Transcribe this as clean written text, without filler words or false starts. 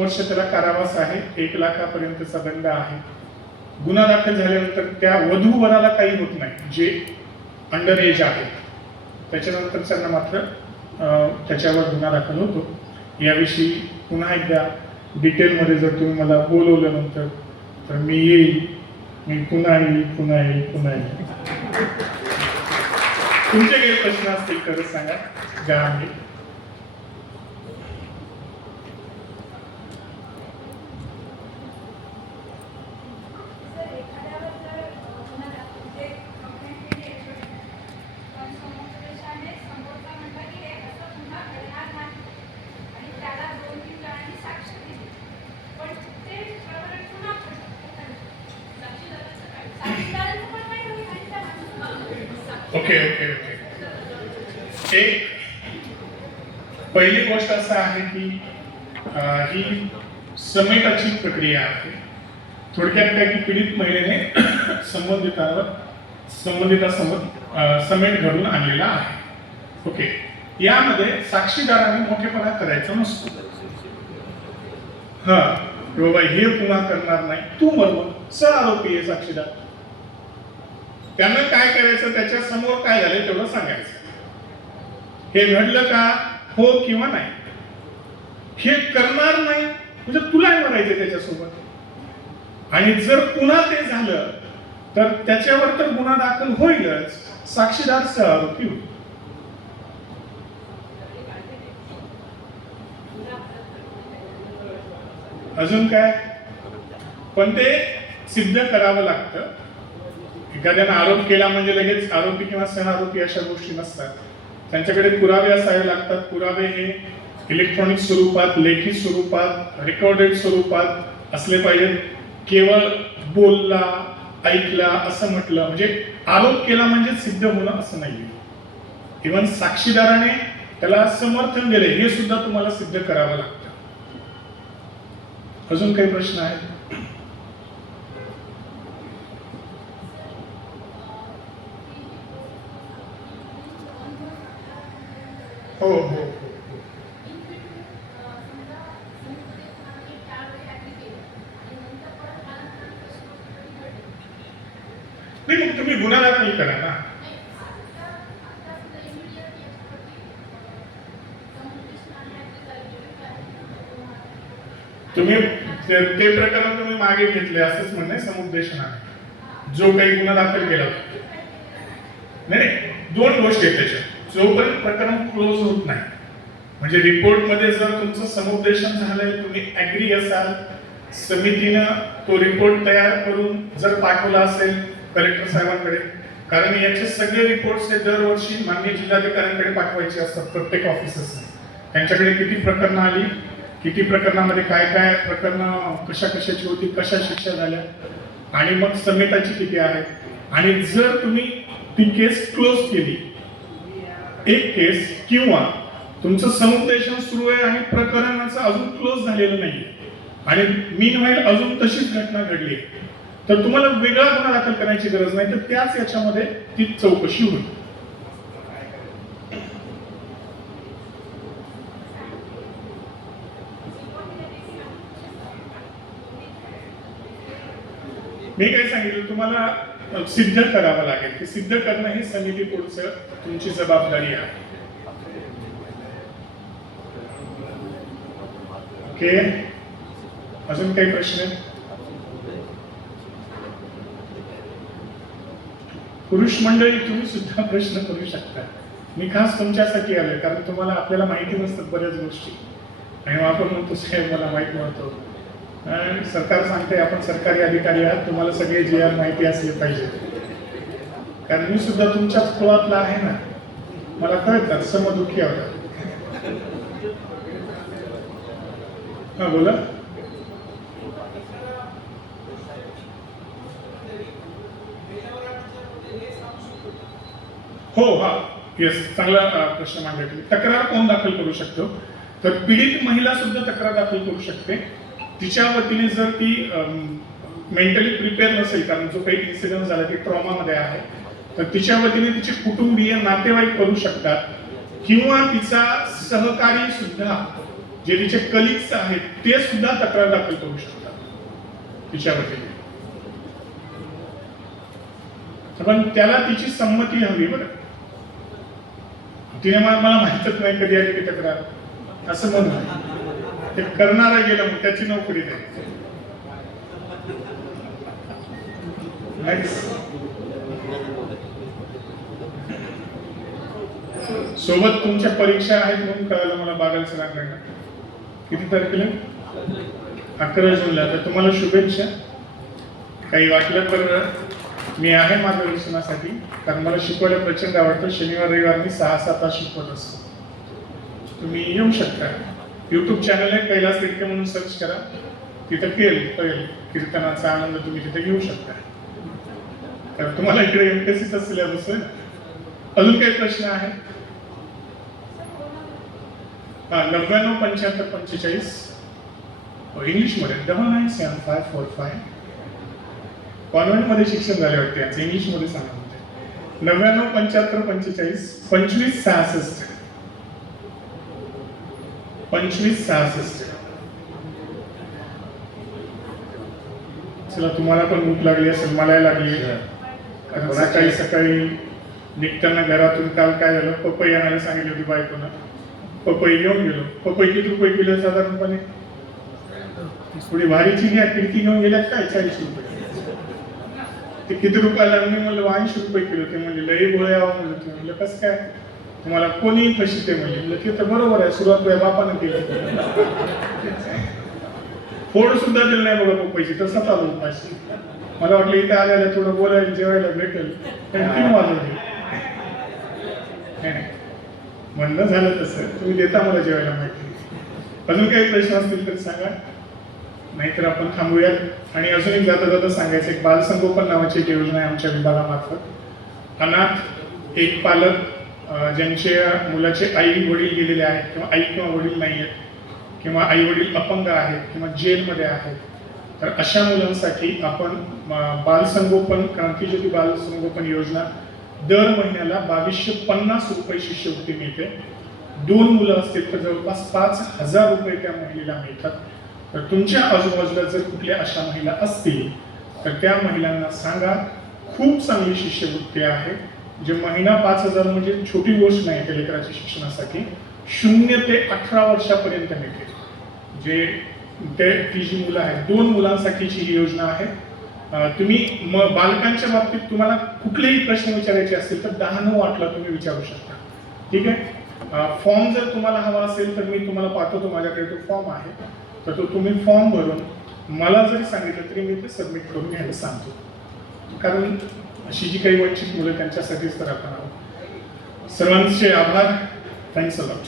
वर्ष त्याला कारावास आहे, 1 लाखापर्यंतचा दंड आहे. गुन्हा दाखल झाल्यानंतर त्या वधूवराला काही होत नाही जे अंडर एज आहे, त्याच्यानंतरच्यांना मात्र त्याच्यावर गुन्हा दाखल होतो. याविषयी पुन्हा एकदा डिटेलमध्ये जर तुम्ही मला बोलवलं नंतर तर मी येईल, मी पुन्हा येईल. तुमचे काही प्रश्न असतील तर सांगा, गावामध्ये. ओके. एक पहिली गोष्ट असं आहे की ही समेटाची प्रक्रिया आहे. थोडक्यात काय की पीडित महिलेने संबंधितासमोर समेट घडून आणलेला आहे. ओके, यामध्ये साक्षीदाराने मोठेपणा करायचा नसतो. बाबा हे पुन्हा करणार नाही, तू मरवून सह आरोपी आहे साक्षीदार, त्यानं काय करायचं, त्याच्या समोर काय झालं तेवढं सांगायचं. हे घडलं का, हो किंवा नाही. हे करणार नाही म्हणजे तुलाही मरायचं त्याच्यासोबत. आणि जर पुन्हा ते झालं तर त्याच्यावर तर गुन्हा दाखल होईलच, साक्षीदार सह आरोपी होईल. अजून काय, पण ते सिद्ध करावं लागतं. एखाद्यानं आरोप केला म्हणजे लगेच आरोपी किंवा सह आरोपी अशा गोष्टी नसतात. त्यांच्याकडे पुरावे असावे लागतात. पुरावे हे इलेक्ट्रॉनिक स्वरूपात, लेखी स्वरूपात, रेकॉर्डेड स्वरूपात असले पाहिजेत. केवळ बोलला, ऐकला असं म्हटलं म्हणजे आरोप केला म्हणजे सिद्ध होणं असं नाहीये. इव्हन साक्षीदाराने त्याला समर्थन दिले हे सुद्धा तुम्हाला सिद्ध करावं लागतं. अजून काही प्रश्न आहेत? हो. नाही, मग तुम्ही गुन्हा दाखल करा ना. तुम्ही ते प्रकरण तुम्ही मागे घेतले असंच म्हणणे समुपदेशनाने जो काही गुन्हा दाखल केला. नाही, दोन गोष्टी आहेत त्याच्यात. जोपर्यंत प्रकरण क्लोज होत नाही, म्हणजे रिपोर्ट मध्ये जर तुमचं समुपदेशन झालंय, तुम्ही ऍग्री असाल, समितीनं तो रिपोर्ट तयार करून जर पाठवला असेल कलेक्टर साहेबांकडे, कारण याचे सगळे रिपोर्ट्स हे दरवर्षी माननीय जिल्हाधिकाऱ्यांकडे पाठवायचे असतात प्रत्येक ऑफिसर्सने. त्यांच्याकडे किती प्रकरणं आली, किती प्रकरणामध्ये काय काय प्रकरणं कशाची होती, कशा शिक्षा झाल्या, आणि मग समेताची किती आहे. आणि जर तुम्ही ती केस क्लोज केली, एक केस, किंवा तुमचं समुपदेशन सुरू आहे आणि प्रकरणाचं अजून क्लोज झालेलं नाहीये आणि मीनवाईल अजून तशीच घटना घडली, तर तुम्हाला वेगळा गुन्हा दाखल करण्याची गरज नाही, तर त्याच याच्यामध्ये ती चौकशी होईल. मी काय सांगितलं तुम्हाला, सिद्ध करावं लागेल. ते सिद्ध करणं ही समिती पुढचं तुमची जबाबदारी आहे. ओके, अजून काही प्रश्न? पुरुष मंडळी तुम्ही सुद्धा प्रश्न करू शकता. मी खास तुमच्यासाठी आलोय, कारण तुम्हाला आपल्याला माहिती नसतात बऱ्याच गोष्टी, आणि आपण म्हणतो साहेब मला माहित नव्हतं. सरकार सांगते आपण सरकारी अधिकारी आहात, तुम्हाला सगळे जी आर माहिती असले पाहिजे. कारण मी सुद्धा तुमच्याच कुळातला आहे ना, मला कळतात, समदुखी होता. हा बोला. हो, येस, चांगला प्रश्न मांडला. तक्रार कोण दाखल करू शकतो, तर पीडित महिला सुद्धा तक्रार दाखल करू शकते. तिच्या वतीने जर ती मेंटली प्रिपेअर नसेल, कारण जो काही इन्सिडेंट झाला ती ट्रॉमामध्ये आहे, तर तिच्या वतीने तिचे कुटुंबीय नातेवाईक करू शकतात, किंवा तिचा सहकारी सुद्धा जे तिचे कलिग्स आहेत ते सुद्धा तक्रार दाखल करू शकतात तिच्यावरती. पण त्याला तिची संमती हवी. बरं, तिने मला माहितच नाही कधी आली की तक्रार असं म्हणून ते करणारा गेलं मग त्याची नोकरी नाही. सोबत तुमच्या परीक्षा आहेत म्हणून कळालं मला बागल सरांकडनं. किती तारखेला? 11 जूनला. तर तुम्हाला शुभेच्छा. काही वाटलं तर मी आहे मार्गदर्शनासाठी, कारण मला शिकवायला प्रचंड आवडतं. शनिवार रविवार मी 6-7 तास शिकवत असतो. तुम्ही येऊ शकता. YouTube चॅनल आहे कैलास रेडके म्हणून सर्च करा, तिथं कळेल कीर्तनाचा आनंद तुम्ही तिथे घेऊ शकता. तर तुम्हाला इकडे MPSCचा सिलेबस आहे. अजून काही प्रश्न आहे? 997545 इंग्लिशमध्ये 997545. कॉन्व्हेंटमध्ये शिक्षण झाले वाटते यांचं, इंग्लिशमध्ये सांगा. 997545 2566 2566. चला, तुम्हाला पण भूक लागली असेल, मलाही लागली. कारण सकाळी सकाळी निघताना घरातून काल काय झालं, पपई आणायला सांगितली होती बायकोनं. पपई घेऊन गेलो. पपई किती रुपये किलो साधारणपणे? थोडी भारीची घ्या. खिडकी घेऊन गेल्यात काय 40 रुपये. ते किती रुपयाला? मी म्हणलं 80 रुपये किलो. ते म्हणजे लई गोळे यावं म्हणलं. ते म्हणलं कसं काय? तुम्हाला कोणी फशी ते म्हणलं. ते तर बरोबर आहे, सुरुवात तुझ्या बापानं केली. फोड सुद्धा दिलं नाही बघा पपईची, तसा चालू उपाशी. मला वाटलं इथे आल्याला थोडं बोलायला जेवायला भेटेल. 3 वाजले. म्हणणं झालं तसं. तुम्ही देता मला जेवायला माहिती. अजून काही प्रश्न असतील तर सांगा, नाहीतर आपण थांबूयात. आणि अजून एक जाता जाता सांगायचं, एक बालसंगोपन नावाची एक योजना आहे आमच्या विभागामार्फत. अनाथ एक पालक ज्यांच्या मुलाचे आई वडील गेलेले आहेत, किंवा आई किंवा वडील नाही आहेत, किंवा आई वडील अपंग आहेत, किंवा जेलमध्ये आहेत, तर अशा मुलांसाठी आपण बालसंगोपन क्रांतिज्योती बालसंगोपन योजना दर महिन्याला 2250 रुपये शिष्यवृत्ती मिळते. 2 मुलं असतील तर जवळपास 5000 रुपये त्या महिलेला मिळतात. तर तुमच्या आजूबाजूला जर कुठल्या अशा महिला असतील तर त्या महिलांना सांगा, खूप चांगली शिष्यवृत्ती आहे. जे महिना 5000 म्हणजे छोटी गोष्ट नाही त्या लेकराच्या शिक्षणासाठी. 0 ते 18 वर्षापर्यंत मिळते. जे ती जी मुलं आहेत, 2 मुलांसाठीची ही योजना आहे. तुम्ही बालकांच्या बाबतीत तुम्हाला कुठलेही प्रश्न विचारायचे असतील तर 10-9 8ला तुम्ही विचारू शकता. ठीक आहे. फॉर्म जर तुम्हाला हवा असेल तर मी तुम्हाला पाठवतो, माझ्याकडे तो फॉर्म आहे. तर तो तुम्ही फॉर्म भरून मला जरी सांगितलं तरी मी ते सबमिट करून घ्यायला सांगतो. कारण अशी जी काही वंचित मुलं त्यांच्यासाठीच तर आपण आहोत. सर्वांचे आभार. Thanks a lot.